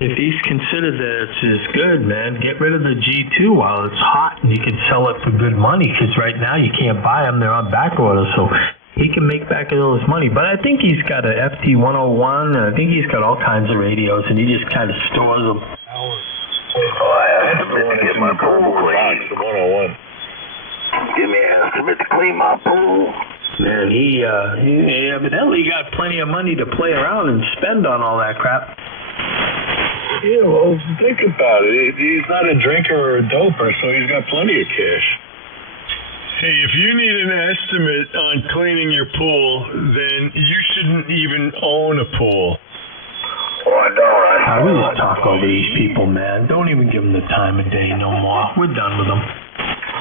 If he's considered that it's good, man, get rid of the G2 while it's hot and you can sell it for good money, because right now you can't buy them. They're on back order, so he can make back all his money. But I think he's got a FT101, and I think he's got all kinds of radios, and he just kind of stores them. I have to get my pool clean. The 101. Give me an estimate to clean my pool. Man, he evidently got plenty of money to play around and spend on all that crap. Yeah, well, think about it. He's not a drinker or a doper, so he's got plenty of cash. Hey, if you need an estimate on cleaning your pool, then you shouldn't even own a pool. Oh, I don't. We just talk over these people, man. Don't even give them the time of day no more. We're done with them.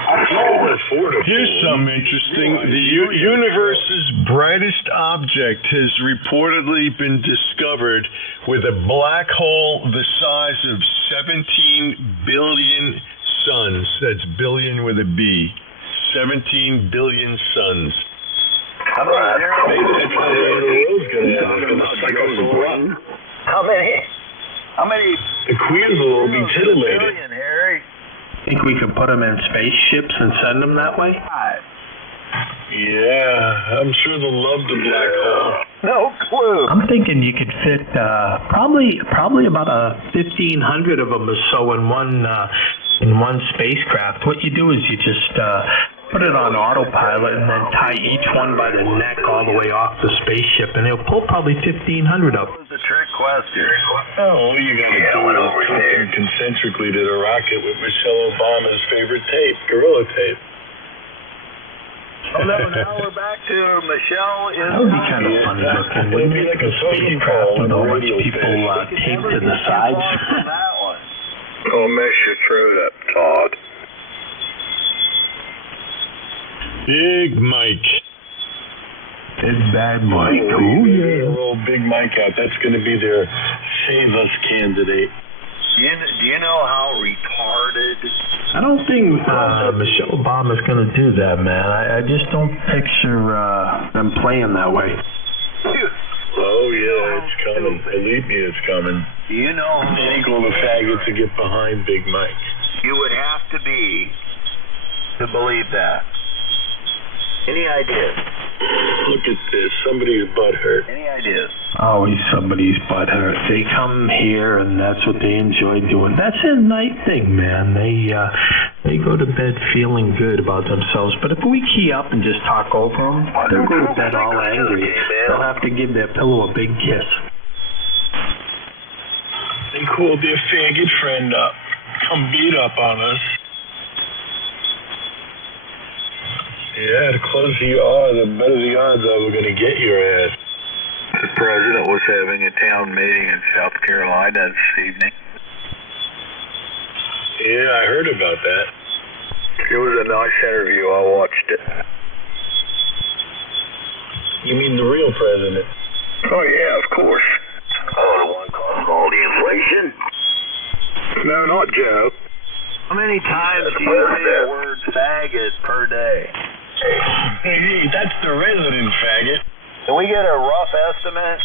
Here's something interesting. The universe's brightest object has reportedly been discovered with a black hole the size of 17 billion suns. That's billion with a B. 17 billion suns. How many? The queens will be titillated. Harry? Think we could put them in spaceships and send them that way? Yeah, I'm sure they'll love the black hole. No clue. I'm thinking you could fit probably about 1,500 of them or so in one spacecraft. What you do is you just put it on autopilot and then tie each one by the neck all the way off the spaceship, and it'll pull probably 1,500 of them. That was a trick question. Oh, all you gotta do is put them concentrically to the rocket with Michelle Obama's favorite tape, Gorilla Tape. Oh, no, now we're back to Michelle. That would be kind of funny looking, wouldn't it? Like a spacecraft with a bunch of people taped to the sides. Don't mess your throat up, Todd. Big Mike. Big Bad Mike. Oh, yeah. Roll Big Mike out. That's going to be their Save Us candidate. Do you know how retarded? I don't think Michelle Obama's going to do that, man. I just don't picture them playing that way. Oh, yeah, it's coming. Believe me, it's coming. Do you know who Equal the faggot to get behind Big Mike. you would have to be to believe that? Any ideas? Look at this. Somebody's butt hurt. Any ideas? Always somebody's butt hurt. They come here and that's what they enjoy doing. That's a night thing, man. They go to bed feeling good about themselves. But if we key up and just talk over them, they'll go to bed all angry. They'll have to give their pillow a big kiss. They called their faggot friend up. Come beat up on us. Yeah, the closer you are, the better the odds are we're going to get your ass. The president was having a town meeting in South Carolina this evening. Yeah, I heard about that. It was a nice interview. I watched it. You mean the real president? Oh, yeah, of course. Oh, the one causing all the inflation? No, not Joe. How many times do you say the word faggot per day? Hey, that's the resident faggot. Can we get a rough estimate?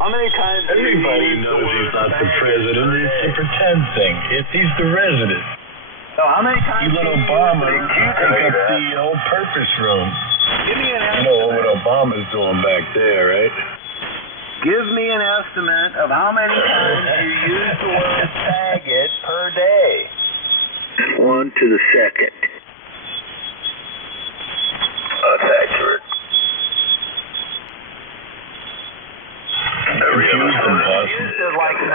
How many times do you Everybody use knows he's not the faggot president. per It's a day? pretend thing. He's the resident. So how many times He let do you Obama use take up the old purpose room. Give me an You estimate. know what Obama's doing back there, right? Give me an estimate of how many times you use the word faggot per day. 1 to the second. That's accurate. Confused and You used it like 9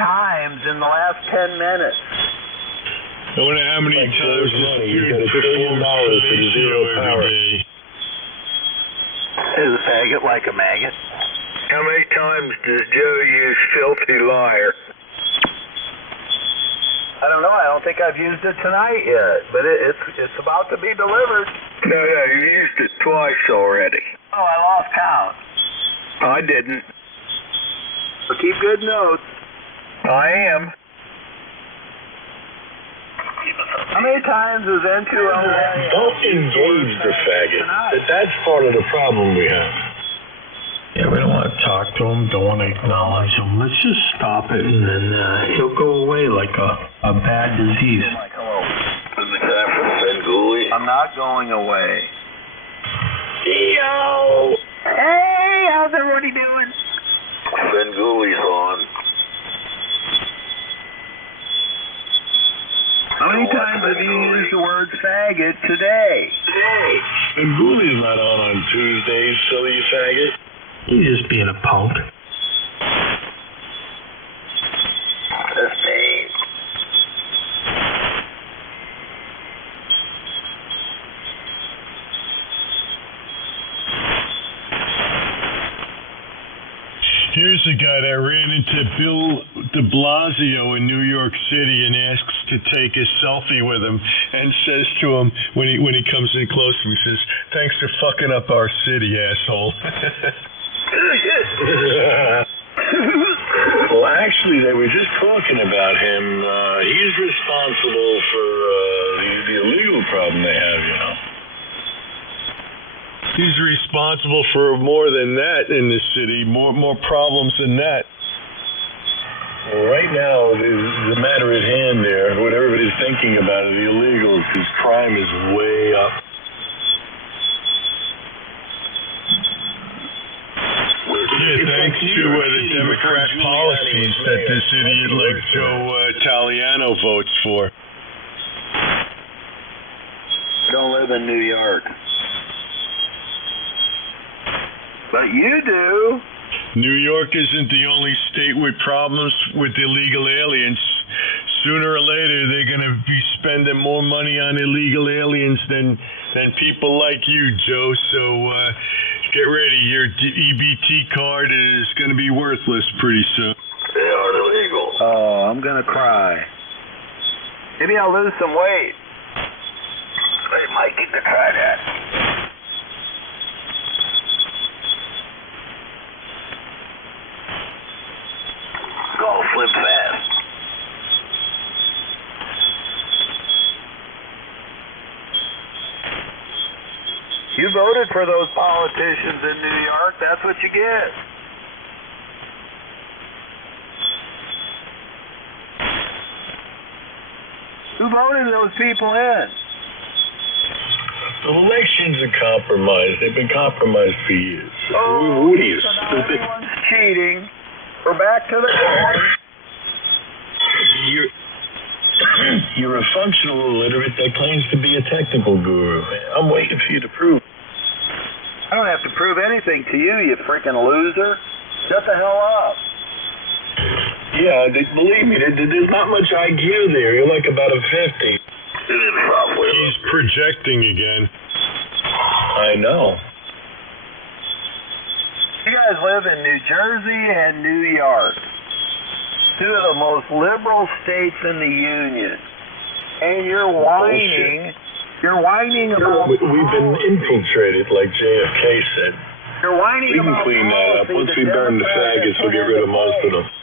times in the last 10 minutes. I wonder how many Like times Joe's money. this You dude got $1 trillion performs for the zero fellatio power. every day. Is a faggot like a maggot? How many times does Joe use filthy liar? I don't know. I don't think I've used it tonight yet, but it's about to be delivered. No, you used it twice already. Oh, I lost count. I didn't. So keep good notes. I am. How many times is N2L? Don't engage the faggot. That's part of the problem we have. Yeah, we don't want to talk talk to him, don't want to acknowledge him. Let's just stop it, and then he'll go away like a bad disease. Hello. Is the guy from Fenguli? I'm not going away. Yo! Hey, how's everybody doing? Fenguli's on. How many times have you used the word faggot today? Fenguli's not on Tuesdays, silly faggot. He's just being a punk. 15. Here's a guy that ran into Bill de Blasio in New York City and asks to take a selfie with him, and says to him when he comes in close to him, he says, "Thanks for fucking up our city, asshole." Well, actually, they were just talking about him. He's responsible for the illegal problem they have, you know. He's responsible for more than that in this city, more problems than that. Well, right now, the matter at hand there, what everybody's thinking about are the illegals, because crime is way up. Yeah, thanks to the Democrat policies that this idiot like Joe Italiano votes for. I don't live in New York. But you do. New York isn't the only state with problems with illegal aliens. Sooner or later, they're going to be spending more money on illegal aliens than people like you, Joe. So get ready. Your EBT card is going to be worthless pretty soon. They are illegal. Oh, I'm gonna cry. Maybe I'll lose some weight. Hey, Mike, get to try that. Go, flip fast. You voted for those politicians in New York. That's what you get. Who voted those people in? The elections are compromised. They've been compromised for years. Oh, What are you, so now stupid? everyone's cheating. We're back to the coin. You're a functional illiterate that claims to be a technical guru. I'm waiting for you to prove. I don't have to prove anything to you, you freaking loser. Shut the hell up. Yeah, believe me, there's not much IQ there. You're like about a 50. He's projecting again. I know. You guys live in New Jersey and New York, two of the most liberal states in the Union. And you're whining. You're whining about We've been infiltrated, like JFK said. You're whining We can about clean that up. policy Once that we burn the Democrats faggots, we'll get put rid of into most of place. them.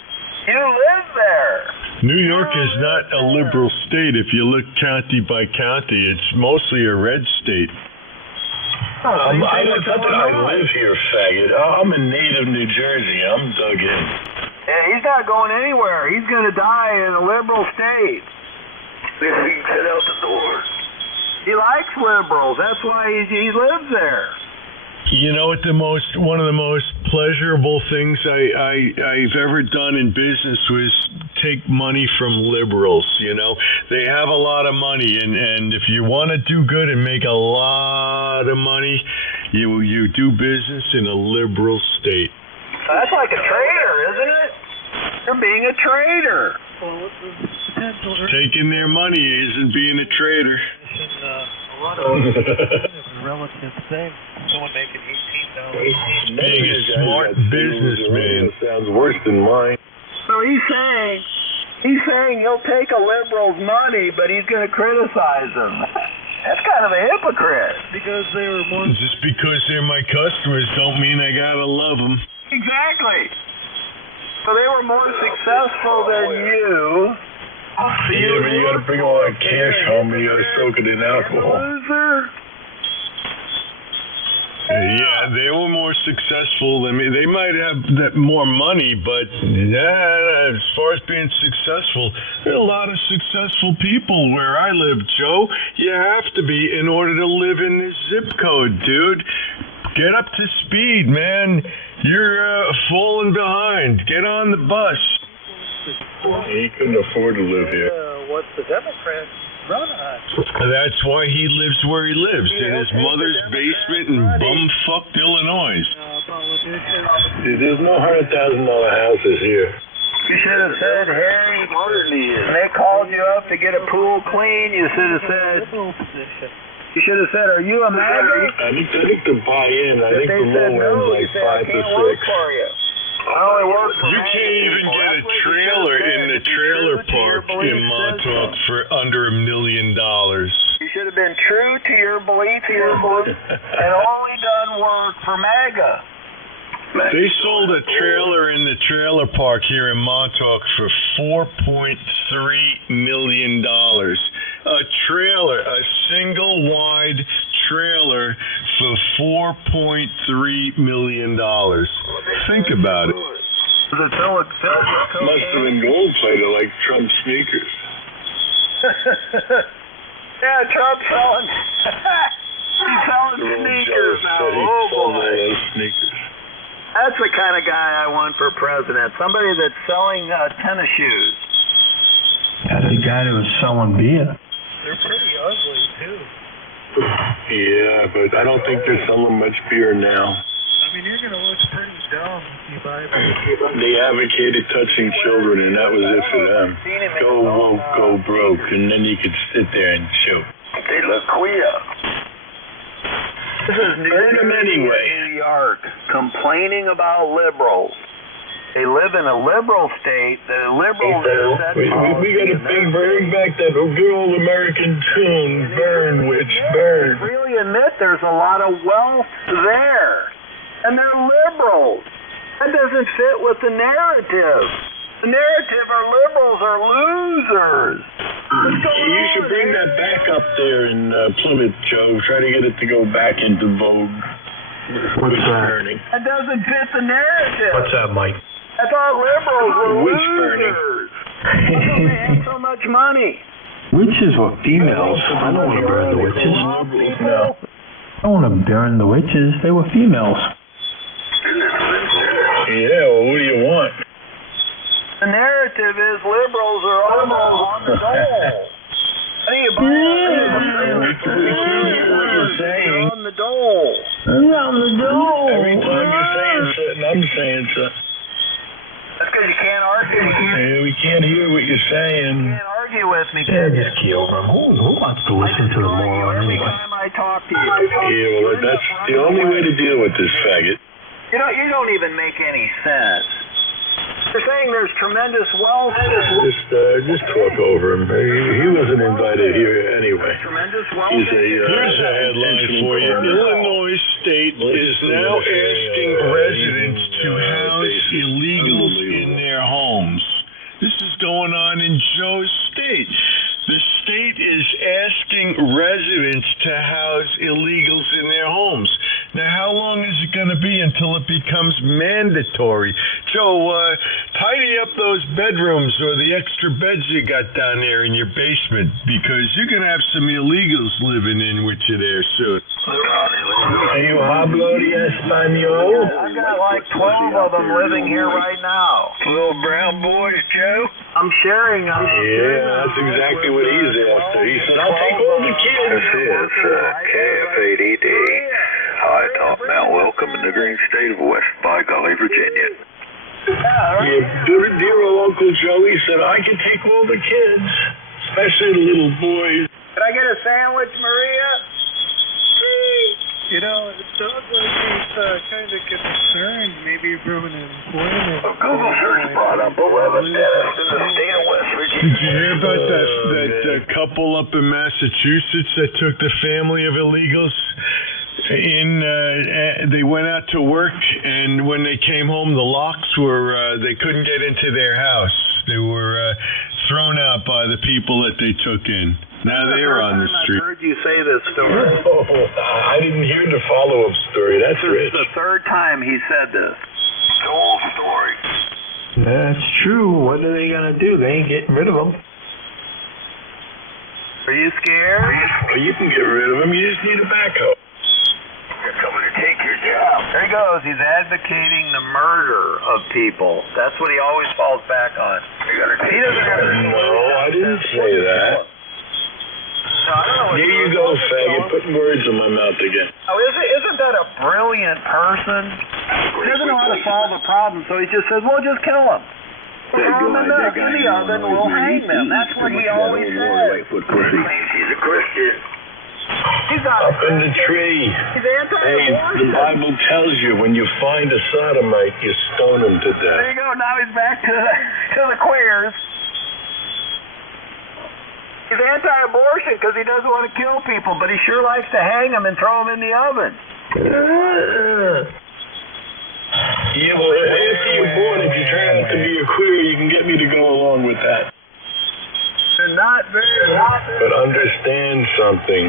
You live there. New York is not a liberal state. If you look county by county, it's mostly a red state. Oh, same I thing with live here, faggot. I'm a native New Jersey. I'm dug in. And he's not going anywhere. He's going to die in a liberal state. We can get out the door. He likes liberals. That's why he lives there. You know what? One of the most pleasurable things I've ever done in business was take money from liberals. You know, they have a lot of money, and if you want to do good and make a lot of money, you do business in a liberal state. That's like a traitor, isn't it? You're being a traitor. Taking their money isn't being a traitor. Relative thing. Someone making $18. Being a smart businessman. Sounds worse than mine. So he's saying he'll take a liberal's money, but he's going to criticize them. That's kind of a hypocrite. Because they were more. Just because they're my customers don't mean I gotta love them. Exactly. So they were more successful than you. Yeah, but you gotta bring all that cash home and you gotta soak it in alcohol. Loser. Yeah, they were more successful than me. They might have more money, but as far as being successful, there are a lot of successful people where I live, Joe. You have to be in order to live in this zip code, dude. Get up to speed, man. You're falling behind. Get on the bus. He couldn't afford to live here. What the Democrats run on. That's why he lives where he lives, in his mother's basement in bumfucked Illinois. Dude, there's no $100,000 houses here. You should have said, Harry, when they called you up to get a pool clean, you should have said, you should have said, are you a MAGA? I think to buy in, I think If they the said low no, end's you like say, I 5 to can't work 6. for you. I only work for You MAGA can't even people. get a That's what you trailer should have in said. the If you're trailer true to your park in belief Montauk system. for under $1 million. You should have been true to your belief system and only done work for MAGA. They sold a trailer in the trailer park here in Montauk for $4.3 million. A trailer, a single wide trailer for $4.3 million. Think about it. Was it filled with Must have been gold plated like Trump sneakers. Yeah, Trump's selling. He's selling sneakers now. Oh boy. Sneakers. That's the kind of guy I want for president. Somebody that's selling tennis shoes. That's the guy that was selling beer. They're pretty ugly, too. Yeah, but I don't think they're selling much beer now. I mean, you're going to look pretty dumb if you buy them. They advocated touching children, and that was it for them. Go woke, go broke, and then you could sit there and show. They look queer. This is Burn them anyway. New York complaining about liberals. They live in a liberal state. The liberals set We got to bring back that good old American tune, burn, witch, burn. Really admit there's a lot of wealth there. And they're liberals. That doesn't fit with the narrative. The narrative are liberals are losers. You should bring that back up there in Plymouth, Joe. Try to get it to go back into vogue. What's that? Burning. That doesn't fit the narrative. What's that, Mike? I thought liberals were Witch burning. losers. They had so much money. Witches or females? I don't want to burn the witches. No. I don't want to burn the witches. They were females. Yeah, well, what do you want? The narrative is liberals are almost on the dole. I think you buy what you're saying. on the dole. On the dole. Every time you're saying something, I'm saying something. That's because you can't argue. Yeah, we can't hear what you're saying. You can't argue with me. Yeah, just kill them. Who wants to listen to the moron Every anyway? time I talk to you. Yeah, well, that's the only way to deal with this faggot. You don't even make any sense. They're saying there's tremendous wealth. Just talk over him. He wasn't invited here anyway. Tremendous wealth. He's a Here's a headline for you. Illinois State is now asking residents to house illegals in their homes. This is going on in Joe's state. The state is asking residents to house illegals in their homes. Now, how long is it going to be until it becomes mandatory? Joe, tidy up those bedrooms or the extra beds you got down there in your basement, because you're going to have some illegals living in with you there soon. Are you hablo de español? I've got like 12 of them living here right now. Little brown boys, Joe? I'm sharing them. Yeah, that's exactly what he's after. He said, I'll take all the kids. This is KFADD. Hi, Tom. Now, welcome in the great state of West by Golly, Virginia. Yeah, dear old Uncle Joey said, I can take all the kids, especially the little boys. Can I get a sandwich, Maria? You know, it sounds like he's kind of concerned. Maybe from an employment. Google search brought up 11 dentists in the state of West Virginia. Did you hear about that couple up in Massachusetts that took the family of illegals in? They went out to work, and when they came home, the locks were they couldn't get into their house. They were thrown out by the people that they took in. Now they're on the I've street. heard you say this story. Oh, I didn't hear the follow-up story. That's This rich. is the third time he said this. It's an old story. That's true. What are they gonna do? They ain't getting rid of them. Are you scared? Well, you can get rid of him. You just need a backhoe. They're coming to take your job. There he goes. He's advocating the murder of people. That's what he always falls back on. You're gonna take He doesn't have to. No, I didn't say that. No, I don't know what Here you go, faggot. Putting words in my mouth again. Oh, isn't that a brilliant person? He doesn't know how to solve a problem, so he just says, well, just kill him. Throw him in the oven, we'll hang them. That's what he always says. Claims he's a Christian. He's not Up in the tree. He's Hey, anti-abortion. the Bible tells you when you find a sodomite, you stone him to There death. you go. Now he's back to the queers. He's anti-abortion because he doesn't want to kill people, but he sure likes to hang them and throw them in the oven. Yeah, well, after you're born, if you turn out to be a queer, you can get me to go along with that. They're not very But understand something.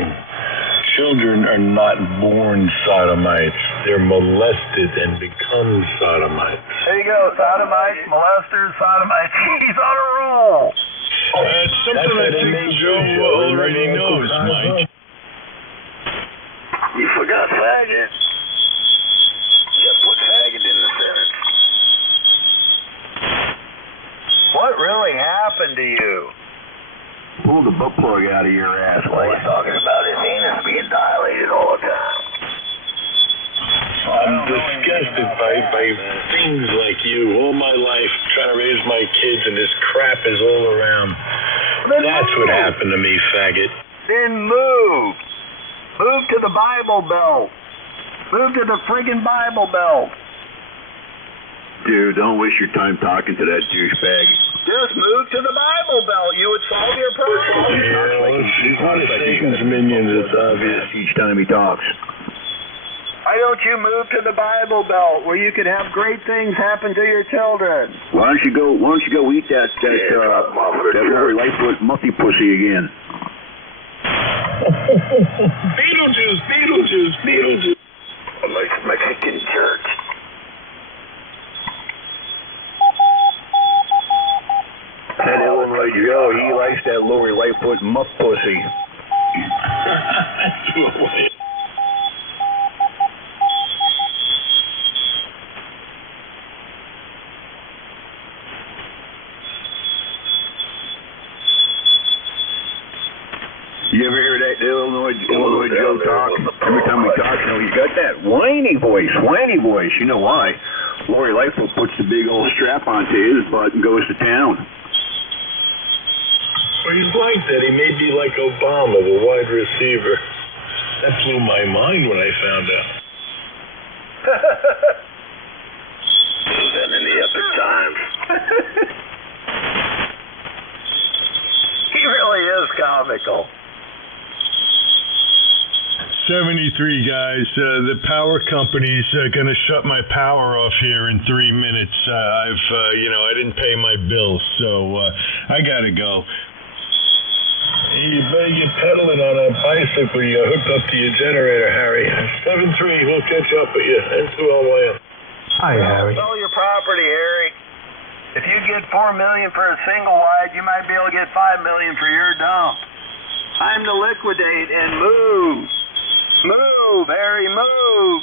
Children are not born sodomites. They're molested and become sodomites. There you go. Sodomites, molesters, sodomites. He's on a roll. That's something I think Joe already knows, Mike. You forgot faggot. You put faggot in the sentence. What really happened to you? Pull the butt plug out of your ass while you're talking about his anus being dilated all the time. I'm disgusted by things like you. All my life, trying to raise my kids, and this crap is all around. That's what happened to me, faggot. Then move. Move to the Bible Belt. Move to the friggin' Bible Belt. Dude, don't waste your time talking to that douchebag. Just move to the Bible Belt. You would solve your problem. He's one of Satan's minions, it's obvious. Each time he talks. Why don't you move to the Bible Belt where you could have great things happen to your children? Why don't you go eat that Lori Lightfoot muffy pussy again? Beetlejuice. A nice Mexican church. That Illinois Joe, he likes that Lori Lightfoot muff pussy. You ever hear that Illinois Joe talk? Every time we talk, he's got that whiny voice. You know why? Lori Lightfoot puts the big old strap onto his butt and goes to town. Well, he's like that. He may be like Obama, the wide receiver. That blew my mind when I found out. Then in the Epic Times. He really is comical. 73 guys, the power company's gonna shut my power off here in 3 minutes. I didn't pay my bills, so I gotta go. You better get pedaling on that bicycle you hooked up to your generator, Harry. 7-3, we'll catch up with you. N2LYM. Hi, Harry. Sell your property, Harry. If you get $4 million for a single wide, you might be able to get $5 million for your dump. Time to liquidate and move. Move, Harry, move.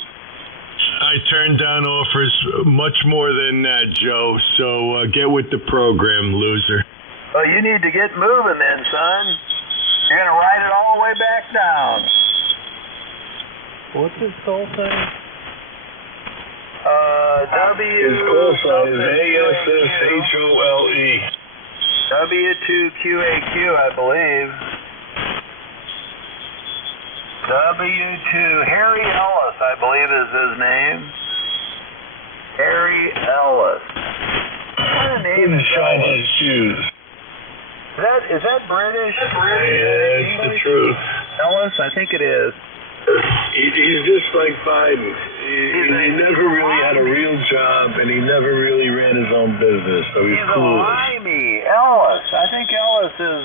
I turned down offers much more than that, Joe, so get with the program, loser. Well, you need to get moving then, son. You're going to ride it all the way back down. What's his call sign? His call sign is ASSHOLE. W2QAQ, I believe. W2, Harry Ellis, I believe is his name. Harry Ellis. What kind of name is Shine Ellis? his shoes. Is that British? Yeah, it's the truth. Ellis, I think it is. He's just like Biden. He never really had a real job, and he never really ran his own business, so he's He's a cool. limey, Ellis. I think Ellis is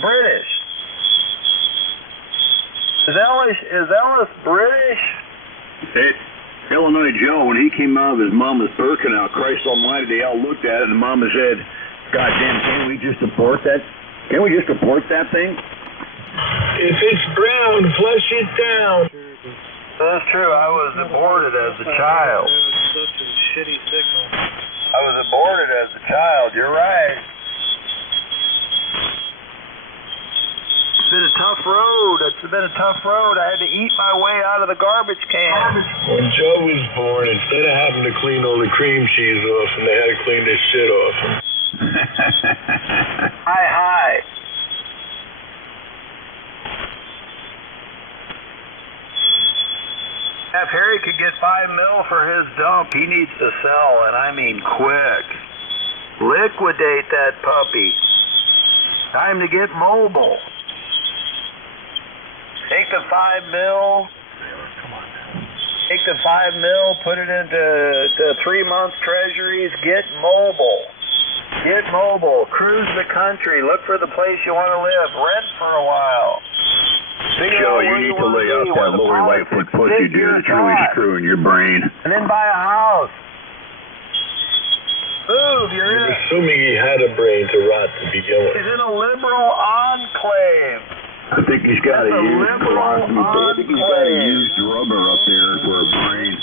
British. Is Ellis British? Hey, Illinois Joe, when he came out of his mama's Birkenau, Christ Almighty, they all looked at it, and Mama said, "God damn, can't we just abort that? Can we just abort that thing?" If it's brown, flush it down. That's true. I was aborted as a child. That was such a shitty signal. I was aborted as a child. You're right. It's been a tough road. It's been a tough road. I had to eat my way out of the garbage can. When Joe was born, instead of having to clean all the cream cheese off, and they had to clean this shit off him. Hi. If Harry could get $5 million for his dump, he needs to sell, and I mean quick. Liquidate that puppy. Time to get mobile. Take the $5 million. Take the $5 million, put it into 3-month treasuries. Get mobile. Get mobile. Cruise the country. Look for the place you want to live. Rent for a while. Joe, you need to lay off that Lori Lightfoot pussy, dude. It's really screwing your brain. And then buy a house. Move, you're in. Assuming he had a brain to rot to begin with. He's in a liberal enclave. I think he's got a used liberal philosophy. I think he's got a enclave. used rubber up there for a brain.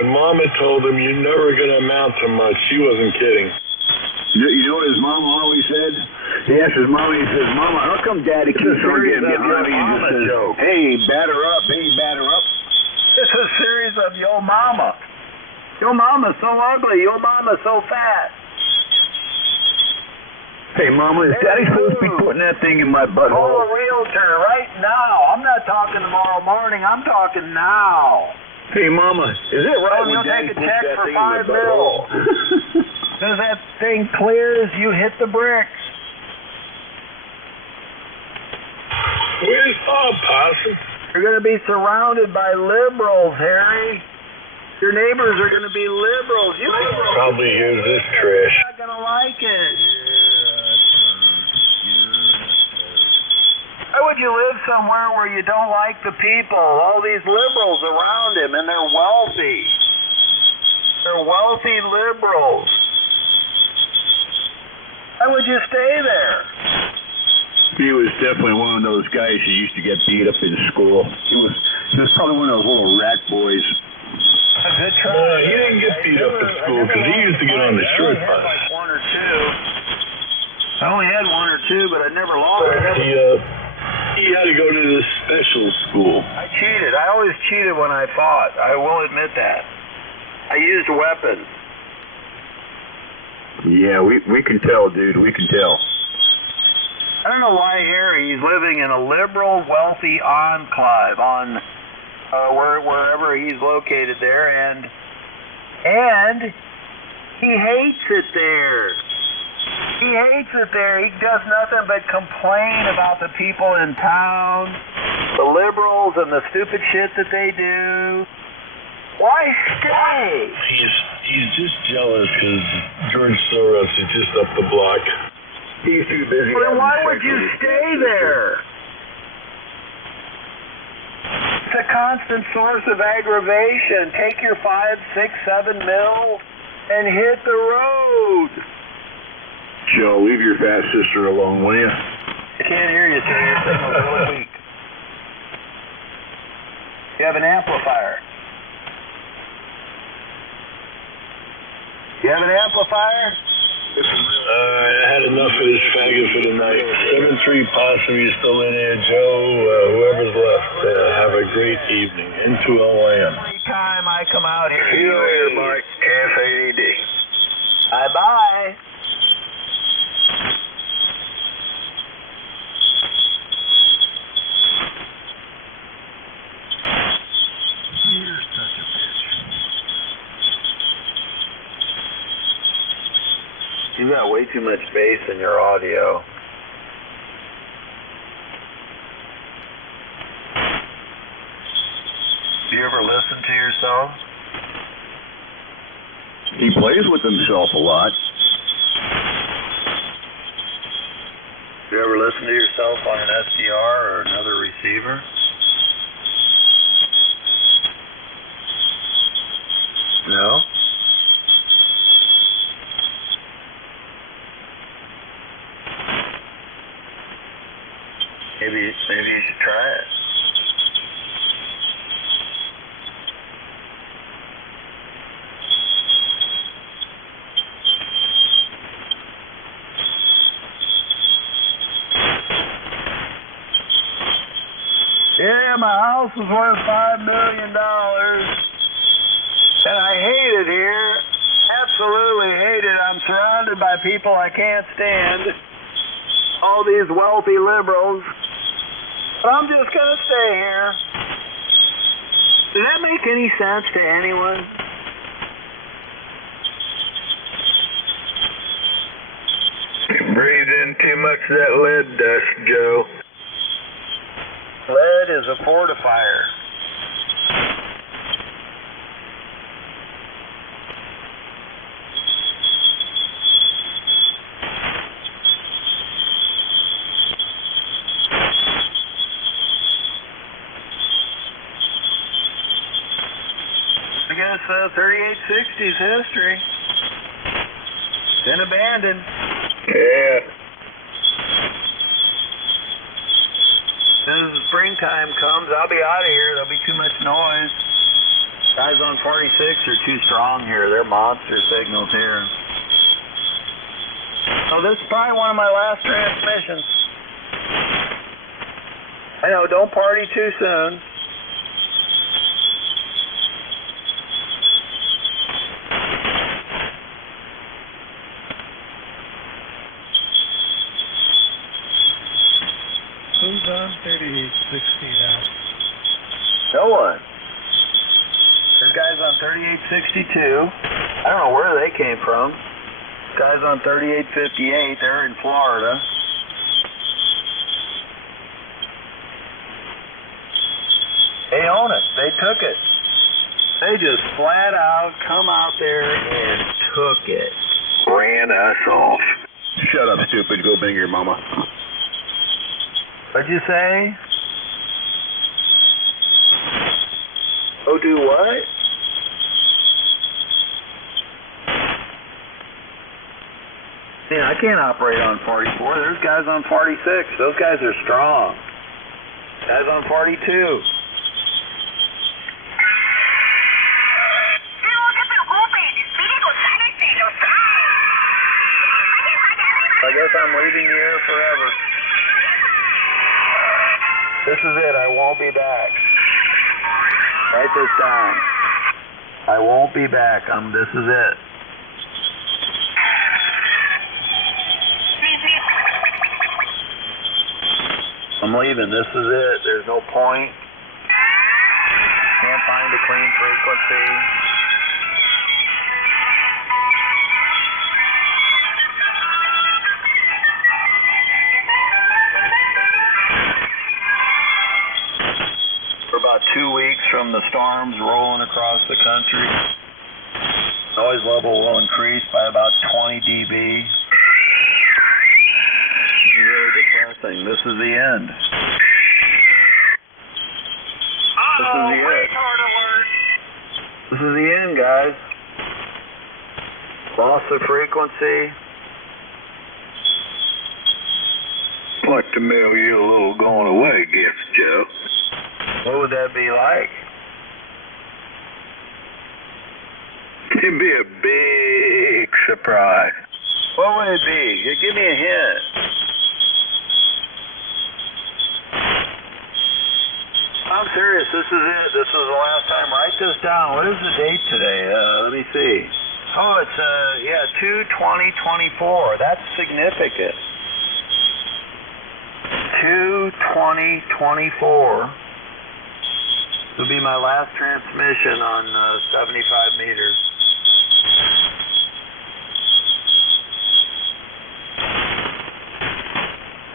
When Mama told him you're never going to amount to much, she wasn't kidding. You know what his mama always said? He asked his mama, he says, "Mama, how come Daddy keeps on getting behind me and just says, hey, batter up, hey, batter up?" It's a series of Yo Mama. Yo Mama's so ugly. Yo Mama's so fat. Hey, Mama, is Daddy supposed to be putting that thing in my Call butthole? a realtor right now. I'm not talking tomorrow morning. I'm talking now. Hey, Mama, is it right You'll when Daddy take a puts check that for thing in my $5 million. butthole? As that thing clears, you hit the bricks. Where's Bob, Possum? You're going to be surrounded by liberals, Harry. Your neighbors are going to be liberals. You liberals. Probably hears this trash. You're not going to like it. Why would you live somewhere where you don't like the people? All these liberals around him, and they're wealthy. They're wealthy liberals. Why would you stay there? He was definitely one of those guys who used to get beat up in school. He was probably one of those little rat boys. A good try. No, he didn't get beat up at school because he used to get on the short I bus. had like 1 or 2. I only had 1 or 2, but I never lost. He had to go to this special school. I cheated. I always cheated when I fought. I will admit that. I used weapons. Yeah, we can tell, dude. We can tell. I don't know why Harry's living in a liberal, wealthy enclave on wherever he's located there, and he hates it there. He hates it there. He does nothing but complain about the people in town, the liberals, and the stupid shit that they do. Why stay? He's just jealous because George Soros is just up the block. He's too busy. Well, then why would you stay there? It's a constant source of aggravation. Take your 5, 6, 7 mil and hit the road. Joe, leave your fat sister alone, will you? I can't hear you, sir. Your signal's really weak. You have an amplifier. You have an amplifier? I had enough of this faggot for the night. 7-3 Possum, you still in there, Joe? Whoever's left, have a great evening. N2LYM. Every time I come out here, You here, Mark. FADD. Bye-bye. You're such a bitch. You got way too much bass in your audio. Do you ever listen to yourself? He plays with himself a lot. You ever listen to yourself on an SDR or another receiver? No? Maybe you should try it. Yeah, my house is worth $5 million. And I hate it here. Absolutely hate it. I'm surrounded by people I can't stand. All these wealthy liberals. But I'm just going to stay here. Does that make any sense to anyone? You breathe in too much of that lead dust, Joe. Lead is a fortifier. I guess 3860's history. Been abandoned. Yeah. As soon as the springtime comes, I'll be out of here. There'll be too much noise. Guys on 46 are too strong here. They're monster signals here. Oh, this is probably one of my last transmissions. I know, don't party too soon. Who's on 3860 now? No one. There's guys on 3862. I don't know where they came from. Guys on 3858, they're in Florida. They own it. They took it. They just flat out come out there and took it. Ran us off. Shut up, stupid. Go bang your mama. What'd you say? Oh, do what? Yeah, I can't operate on 44. There's guys on 46. Those guys are strong. Guys on 42. I guess I'm leaving the air forever. This is it. I won't be back. Write this down. I won't be back. This is it. I'm leaving. This is it. There's no point. Can't find a clean frequency. For about 2 weeks from the storms rolling across the country, noise level will increase by about 20 dB. This is really depressing. This is the end. This is the end. This is the end, guys. Loss of frequency. I'd like to mail you a little going away gift, Joe. What would that be like? It'd be a big surprise. What would it be? Give me a hint. I'm serious. This is it. This is the last time. Write this down. What is the date today? Let me see. Oh, it's 2/20/24. That's significant. 2/20/24. This will be my last transmission on 75 meters.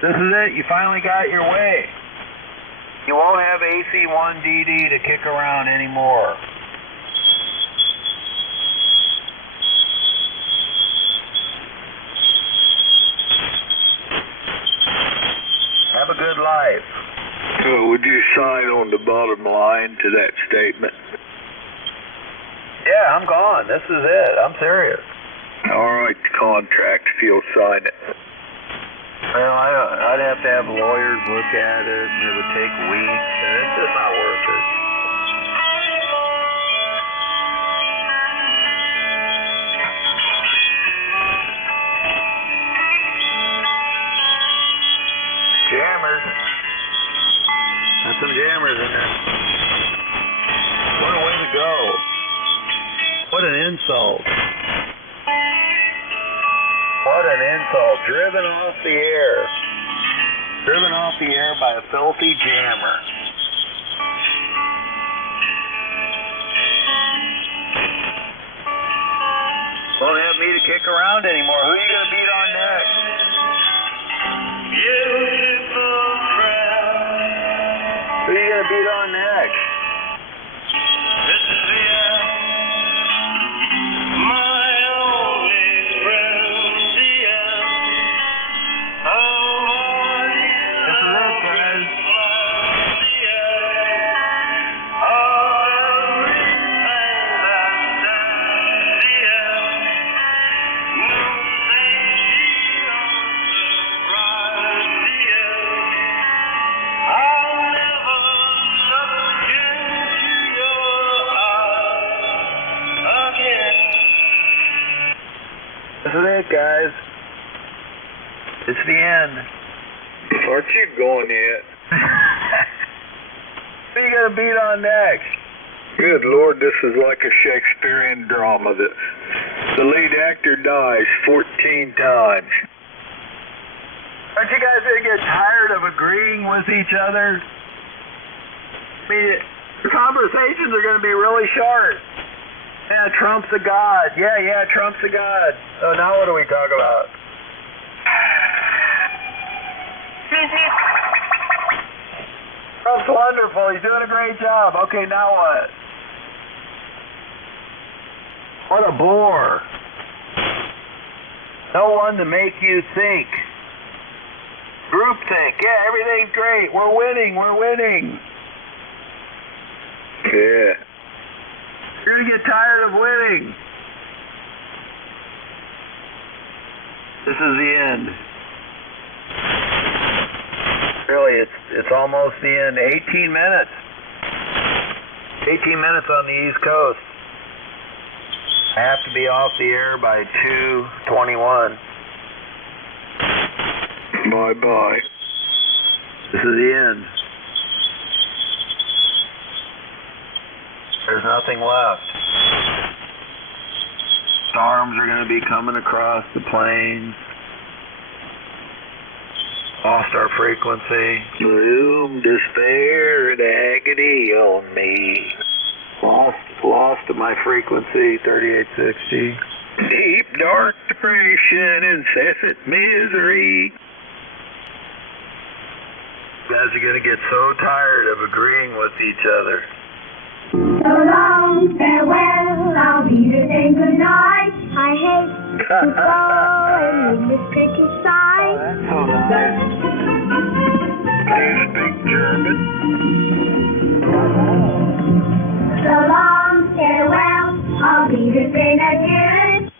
This is it. You finally got your way. You won't have AC1DD to kick around anymore. sign on the bottom line to that statement? Yeah, I'm gone. This is it. I'm serious. All right, the contract, if you'll sign it. Well, I'd have to have lawyers look at it, and it would take weeks, and it's just not worth it. Jammers. Got some jammers in there. What a way to go. What an insult. What an insult. Driven off the air. Driven off the air by a filthy jammer. Won't have me to kick around anymore. Who are you going to beat on next? Beautiful crowd. Who are you going to beat on next? This is the end. My only friend, the end. Oh, this is it, guys. The end. Oh, everything that's done. The end. No safety on the ride. The end. I'll never look into your eyes again. This is it, guys. It's the end. Aren't you going yet? Who are you going to beat on next? Good Lord, this is like a Shakespearean drama. The lead actor dies 14 times. Aren't you guys going to get tired of agreeing with each other? I mean, the conversations are going to be really short. Yeah, Trump's a god. Yeah, Trump's a god. So now what do we talk about? Trump's wonderful. He's doing a great job. Okay, now what? What a bore. No one to make you think. Groupthink. Yeah, everything's great. We're winning. Yeah. You're going to get tired of winning. This is the end. Really, it's almost the end. 18 minutes. 18 minutes on the East Coast. I have to be off the air by 2:21. Bye-bye. This is the end. There's nothing left. Storms are going to be coming across the plains. Lost our frequency. Gloom, despair, and agony on me. Lost my frequency, 3860. Deep, dark depression, incessant misery. You guys are going to get so tired of agreeing with each other. So long, farewell, I'll be there saying goodnight. I hate to go and leave this pretty sight. That's so nice. Do you speak German? So long, farewell, I'll be there saying adieu.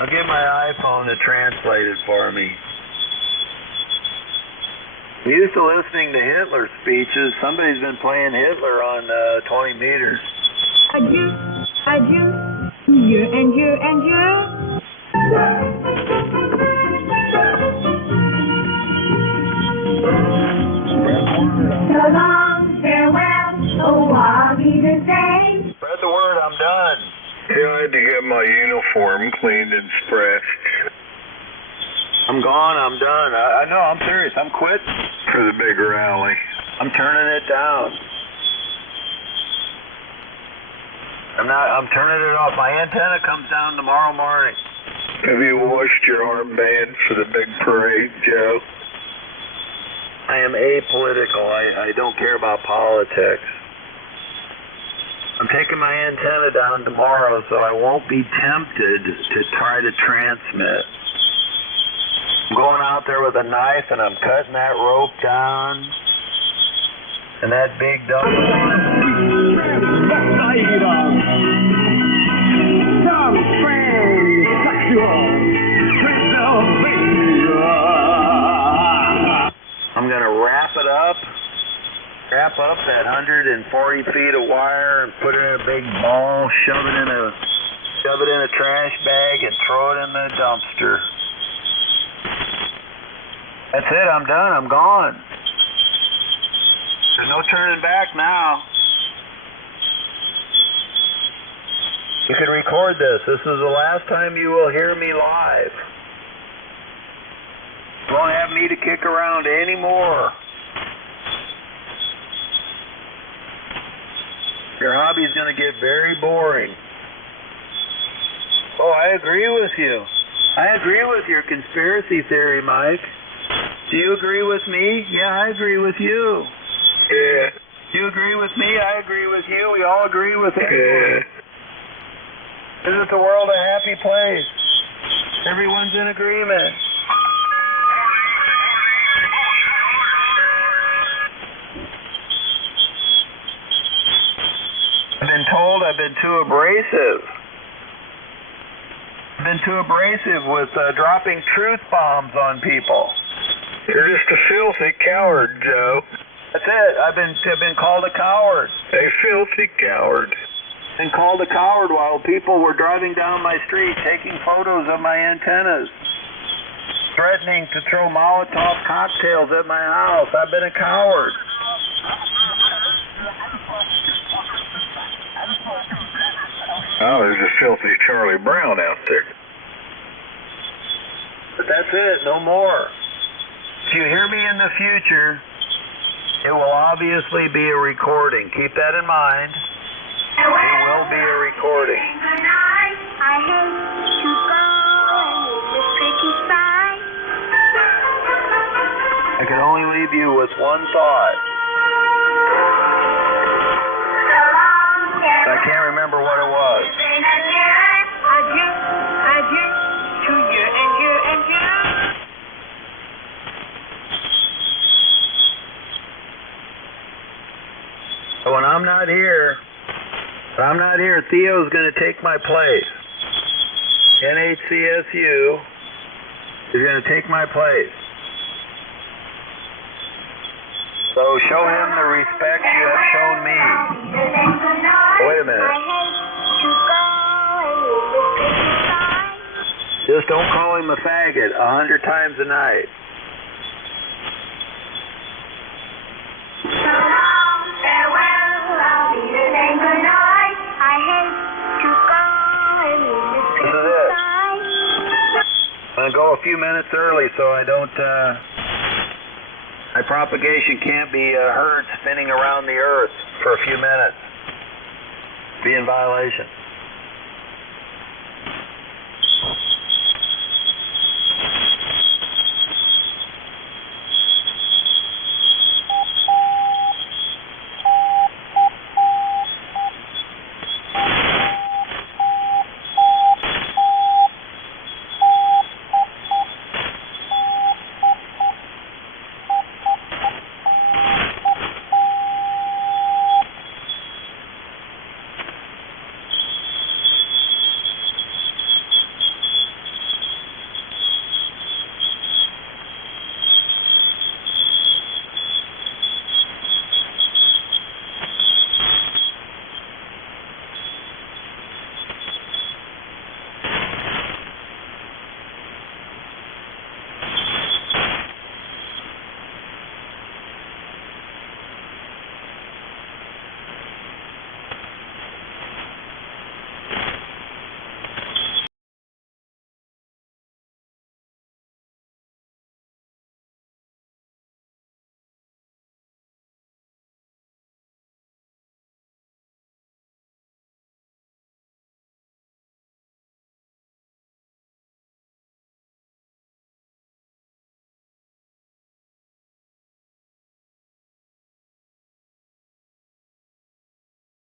I'll get my iPhone to translate it for me. I'm used to listening to Hitler speeches. Somebody's been playing Hitler on 20 meters. Adieu, adieu, adieu, adieu, adieu. So long, farewell, oh, I'll be the same. Spread the word, I'm done. Yeah, I had to get my uniform cleaned and pressed I'm gone, I'm done. I know, I'm serious. I'm quitting. for the big rally. I'm turning it down. I'm turning it off. My antenna comes down tomorrow morning. Have you washed your armband for the big parade, Joe? I am apolitical. I don't care about politics. I'm taking my antenna down tomorrow so I won't be tempted to try to transmit. I'm going out there with a knife and I'm cutting that rope down. And that big dump. I'm going to wrap up that 140 feet of wire and put it in a big ball, shove it in a trash bag and throw it in the dumpster. That's it, I'm done, I'm gone. There's no turning back now. You can record this. This is the last time you will hear me live. You won't have me to kick around anymore. Your hobby's going to get very boring. Oh, I agree with you. I agree with your conspiracy theory, Mike. Do you agree with me? Yeah, I agree with you. Yeah. You agree with me? I agree with you. We all agree with everyone. Isn't the world a happy place? Everyone's in agreement. I've been told I've been too abrasive. I've been too abrasive with dropping truth bombs on people. You're just a filthy coward, Joe. That's it. I've been called a coward. A filthy coward. Been called a coward while people were driving down my street taking photos of my antennas, threatening to throw Molotov cocktails at my house. I've been a coward. Oh, there's a filthy Charlie Brown out there. But that's it, no more. If you hear me in the future, it will obviously be a recording. Keep that in mind. It will be a recording. I hate to go and leave this pretty sight. I can only leave you with one thought. I can't remember what it was. Adieu, adieu to you and you and you. So when I'm not here, Theo's going to take my place. NHCSU is going to take my place. So show him the respect you have shown me. Wait a minute. Just don't call him a faggot 100 times a night. I'm going to go a few minutes early so I don't, my propagation can't be heard spinning around the earth for a few minutes. Be in violation.